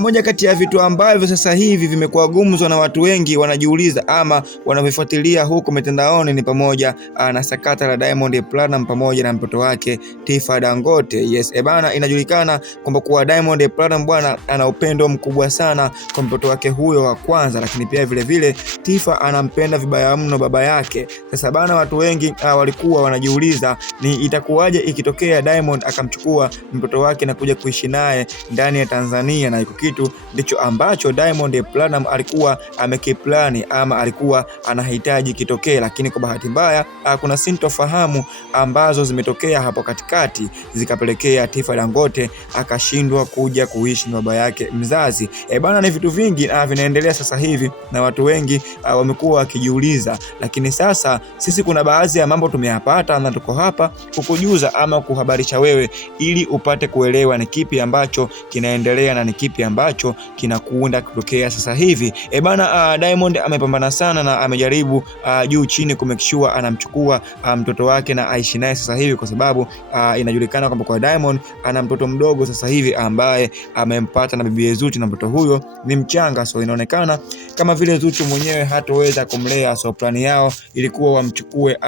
Moja kati ya vitu ambavyo sasa hivi vimekuwa gumzo na watu wengi wanajiuliza ama wanavifuatilia huko mitandaoni ni pamoja na sakata la Diamond Platnumz pamoja na mtoto wake Tifa Dangote. Yes, inajulikana kwamba kuwa Diamond Platnumz bwana ana upendo mkubwa sana kwa mtoto wake huyo wa kwanza, lakini pia vile Tifa anampenda vibaya mno baba yake. Sasa watu wengi walikuwa wanajiuliza ni itakuwaje ikitokea Diamond akamchukua mtoto wake na kuja kuishi naye ndani ya Tanzania, na iko kitu ndicho ambacho Diamond Platnumz alikuwa amekiplani ama alikuwa anahitaji kitokee, lakini kwa bahati mbaya kuna sintofahamu ambazo zimetokea hapo katikati zikapelekea Tifa Dangote akashindwa kuja kuishi na baba yake mzazi. Ni vitu vingi vinaendelea sasa hivi na watu wengi wamekuwa wakijiuliza, lakini sasa sisi kuna baadhi ya mambo tumeyapata na tuko hapa kukujuza ama kuhabarisha wewe ili upate kuelewa ni kipi ambacho kinaendelea na ni kipi ambacho kinakuunda kutokea sasa hivi. Diamond amepambana sana na amejaribu juu chini kumake sure anamchukua mtoto wake na aishi naye sasa hivi, kwa sababu inajulikana kwamba kwa Diamond ana mtoto mdogo sasa hivi ambaye amempata na bibi Zuchu, na mtoto huyo ni mchanga, so inaonekana kama vile Zuchu mwenyewe hatoweza kumlea, so plani yao ilikuwa wamchukue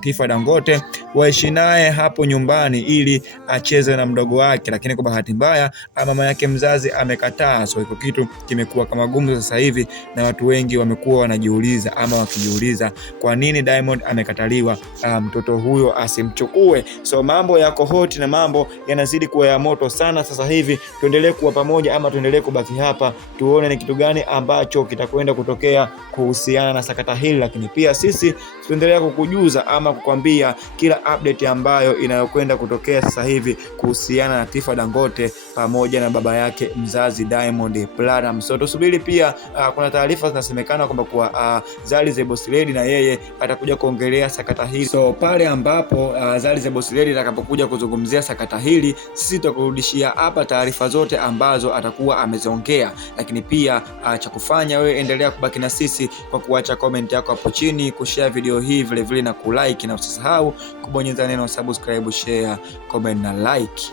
Tifa Dangote waishi naye hapo nyumbani ili acheze na mdogo wake, lakini kwa bahati mbaya mama yake mzazi amekataa. So iko kitu kimekuwa kama gumzo sasa hivi na watu wengi wamekuwa wanajiuliza ama wakijiuliza kwa nini Diamond amekataliwa mtoto huyo asimchukue. So mambo yako hot na mambo yanazidi kuwa ya moto sana sasa hivi. Tuendelee kuwa pamoja ama tuendelee kubaki hapa tuone ni kitu gani ambacho kitakwenda kutokea kuhusiana na sakata hili, lakini pia sisi tuendelea kukujuza ama kukwambia kila update ambayo inayokwenda kutokea sasa hivi kuhusiana na Tifa Dangote pamoja na baba yake mzazi Diamond Platnumz. So tusubiri pia kuna taarifa zinasemekana kwamba kwa Zari the Boss Lady na yeye atakuja kuongelea sakata hili. So pale ambapo Zari the Boss Lady atakapokuja kuzungumzia sakata hili, sisi tutakurudishia hapa taarifa zote ambazo atakuwa ameziongea, lakini pia cha kufanya wewe endelea kubaki na sisi kwa kuacha comment yako hapo chini, kushare video hii vile na kulike, na usisahau kubonyeza neno subscribe, share, comment na like.